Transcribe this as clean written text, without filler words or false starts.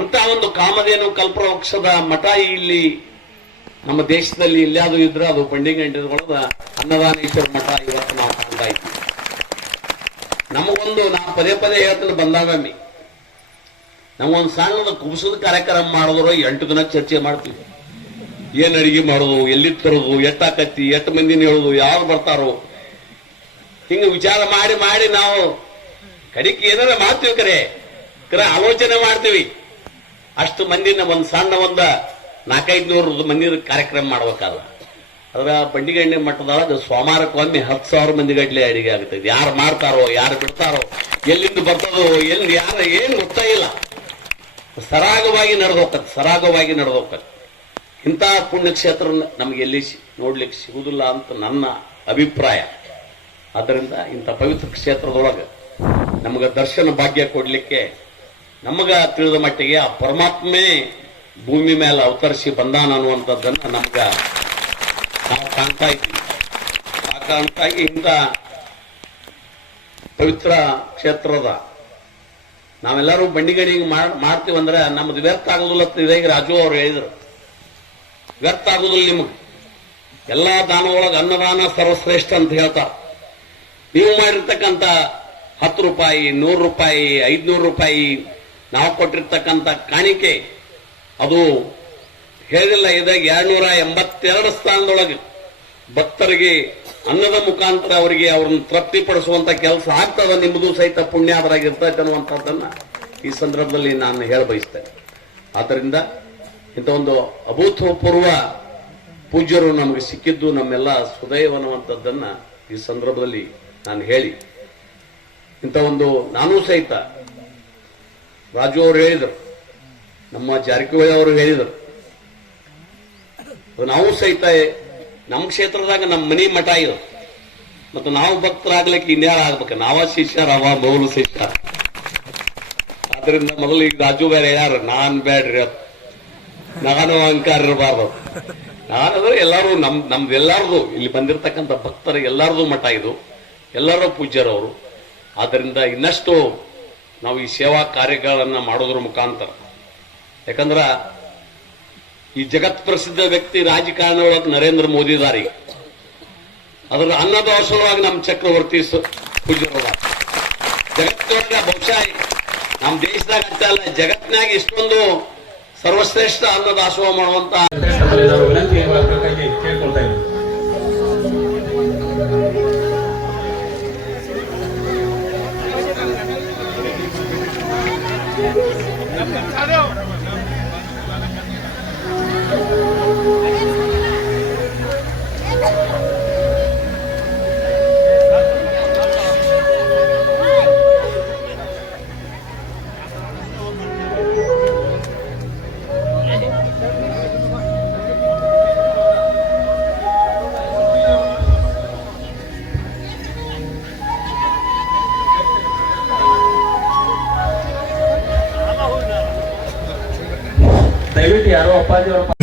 ಅಂತ ಒಂದು ಕಾಮಧೇನು ಕಲ್ಪವೃಕ್ಷದ ಮಠ ಇಲ್ಲಿ ನಮ್ಮ ದೇಶದಲ್ಲಿ ಎಲ್ಲಿಯಾದ್ರೂ ಇದ್ರೆ ಅದು ಬಂಡಿಗಂಡಿನೊಳಗ ಅನ್ನದಾನೇಶ್ವರ ಮಠ ಇವತ್ತು ನಾವು ಕಾಣ್ತಾ ಇದ್ದೀವಿ. ನಮಗೊಂದು ನಾ ಪದೇ ಪದೇ ಹೇಳ್ತೀನಿ ಬಂದಾಗಮ್ಮಿ, ನಮಗೊಂದು ಸಣ್ಣದ ಕುಬಸದ ಕಾರ್ಯಕ್ರಮ ಮಾಡಿದ್ರು 8 ದಿನ ಚರ್ಚೆ ಮಾಡ್ತೀವಿ. ಏನ್ ಅಡಿಗೆ ಮಾಡೋದು, ಎಲ್ಲಿ ತರೋದು, ಎಷ್ಟಾಕತ್ತಿ, ಎಷ್ಟು ಮಂದಿನ ಹೇಳುದು, ಯಾರು ಬರ್ತಾರೋ, ಹಿಂಗ ವಿಚಾರ ಮಾಡಿ ಮಾಡಿ ನಾವು ಕಡಿಕೆ ಏನಾರ ಮಾಡ್ತೀವಿ. ಕರೆ ಆಲೋಚನೆ ಮಾಡ್ತೀವಿ. ಅಷ್ಟು ಮಂದಿನ ಒಂದು ಸಣ್ಣ 400-500 ಮಂದಿ ಕಾರ್ಯಕ್ರಮ ಮಾಡ್ಬೇಕಾದ ಅದ್ರ ಬಂಡಿಗಣ್ಣಿ ಮಠದೊಳಗೆ ಸೋಮವಾರಕ್ಕೊಮ್ಮೆ 10,000 ಮಂದಿ ಗಡ್ಲೆ ಅಡಿಗೆ ಆಗುತ್ತೆ. ಯಾರು ಮಾಡ್ತಾರೋ, ಯಾರು ಬಿಡ್ತಾರೋ, ಎಲ್ಲಿಂದ ಬರ್ತದೋ, ಎಲ್ಲಿ ಯಾರು ಏನು ಗೊತ್ತಾ ಇಲ್ಲ. ಸರಾಗವಾಗಿ ನಡೆದೋಗ್ತದೆ. ಇಂಥ ಪುಣ್ಯಕ್ಷೇತ್ರ ನಮಗೆ ಎಲ್ಲಿ ನೋಡ್ಲಿಕ್ಕೆ ಸಿಗುವುದಿಲ್ಲ ಅಂತ ನನ್ನ ಅಭಿಪ್ರಾಯ. ಆದ್ದರಿಂದ ಇಂಥ ಪವಿತ್ರ ಕ್ಷೇತ್ರದೊಳಗೆ ನಮಗ ದರ್ಶನ ಭಾಗ್ಯ ಕೊಡ್ಲಿಕ್ಕೆ ನಮಗ ತಿಳಿದ ಮಟ್ಟಿಗೆ ಆ ಪರಮಾತ್ಮೇ ಭೂಮಿ ಮೇಲೆ ಅವತರಿಸಿ ಬಂದಾನ ಅನ್ನುವಂಥದ್ದನ್ನ ನಮ್ಗ ನಾವು ಕಾಣ್ತಾ ಇದ್ದೀವಿ. ಆ ಕಾರಣಕ್ಕಾಗಿ ಇಂಥ ಪವಿತ್ರ ಕ್ಷೇತ್ರದ ನಾವೆಲ್ಲರೂ ಬಂಡಿಗಣಿಗೆ ಮಾಡ್ತೀವಂದ್ರೆ ನಮ್ದು ವ್ಯರ್ಥ ಆಗೋದಿಲ್ಲ. ಇದಾಗಿ ರಾಜು ಅವರು ಹೇಳಿದ್ರು, ವ್ಯರ್ಥ ಆಗೋದಿಲ್ಲ ನಿಮಗೆ. ಎಲ್ಲಾ ದಾನ ಒಳಗೆ ಅನ್ನದಾನ ಸರ್ವಶ್ರೇಷ್ಠ ಅಂತ ಹೇಳ್ತಾರೆ. ನೀವು ಮಾಡಿರ್ತಕ್ಕಂಥ 10 ರೂಪಾಯಿ, 100 ರೂಪಾಯಿ, 500 ರೂಪಾಯಿ ನಾವು ಕೊಟ್ಟಿರ್ತಕ್ಕಂಥ ಕಾಣಿಕೆ ಅದು ಹೇಳಿಲ್ಲ. ಇದಾಗ 282 ಸ್ಥಾನದೊಳಗೆ ಭಕ್ತರಿಗೆ ಅನ್ನದ ಮುಖಾಂತರ ಅವರಿಗೆ ಅವ್ರನ್ನ ತೃಪ್ತಿಪಡಿಸುವಂತ ಕೆಲಸ ಆಗ್ತದ. ನಿಮ್ಮದು ಸಹಿತ ಪುಣ್ಯ ಅದರಾಗಿ ಇರ್ತೈತೆ ಅನ್ನುವಂಥದ್ದನ್ನ ಈ ಸಂದರ್ಭದಲ್ಲಿ ನಾನು ಹೇಳ ಬಯಸ್ತೇನೆ. ಆದ್ದರಿಂದ ಇಂಥ ಒಂದು ಅಭೂತಪೂರ್ವ ಪೂಜ್ಯರು ನಮಗೆ ಸಿಕ್ಕಿದ್ದು ನಮ್ಮೆಲ್ಲ ಸುದೈವ ಅನ್ನುವಂಥದ್ದನ್ನ ಈ ಸಂದರ್ಭದಲ್ಲಿ ನಾನು ಹೇಳಿ, ಇಂಥ ಒಂದು ನಾನು ಸಹಿತ ರಾಜು ಅವರು ಹೇಳಿದರು, ನಮ್ಮ ಜಾರಕಿಹೊಳಿ ಅವರು ಹೇಳಿದರು, ನಾವು ಸಹಿತ ನಮ್ಮ ಕ್ಷೇತ್ರದಾಗ ನಮ್ಮ ಮನಿ ಮಠ ಇದು. ಮತ್ತು ನಾವು ಭಕ್ತರಾಗ್ಲಿಕ್ಕೆ ಇನ್ಯಾರ ಆಗ್ಬೇಕು, ನಾವ ಶಿಷ್ಯರ ಅವ ಮೌಲು ಶಿಷ್ಯ. ಆದ್ರಿಂದ ಮೊದಲು ಈಗ ರಾಜು ಬೇರೆ ಯಾರು, ನಾನ್ ಬೇಡ್ರಿ, ನಾನು ಅಹಂಕಾರ ಇರಬಾರ್ದು. ನಾನಂದ್ರೆ ಎಲ್ಲಾರು ನಮ್ದೆಲ್ಲಾರ್ದು ಇಲ್ಲಿ ಬಂದಿರತಕ್ಕಂಥ ಭಕ್ತರ ಎಲ್ಲಾರ್ದು ಮಠ ಇದು, ಎಲ್ಲರೂ ಪೂಜ್ಯರವರು. ಆದ್ದರಿಂದ ಇನ್ನಷ್ಟು ನಾವು ಈ ಸೇವಾ ಕಾರ್ಯಗಳನ್ನ ಮಾಡೋದ್ರ ಮುಖಾಂತರ, ಯಾಕಂದ್ರ ಈ ಜಗತ್ ಪ್ರಸಿದ್ಧ ವ್ಯಕ್ತಿ ರಾಜಕಾರಣ ಒಳಗೆ ನರೇಂದ್ರ ಮೋದಿ ದಾರಿ, ಅದರ ಅನ್ನದಾಸೋಳವಾಗಿ ನಮ್ಮ ಚಕ್ರವರ್ತಿ ಪೂಜ್ಯರವ ಜಗತ್ತೊಳಗ ಬಹುಶಃ ನಮ್ಮ ದೇಶದಾಗ ಅಷ್ಟೇ ಅಲ್ಲ, ಜಗತ್ತಿನಾಗ ಇಷ್ಟೊಂದು ಸರ್ವಶ್ರೇಷ್ಠ ಅನ್ನದಾಸೋಹ ಮಾಡುವಂತ ಕೇಳ್ಕೊಳ್ತಾ ಇದ್ದೀನಿ. ದಯವಿಟ್ಟು ಯಾರೋ ಅಪ್ಪಾಜಿ ಅವರ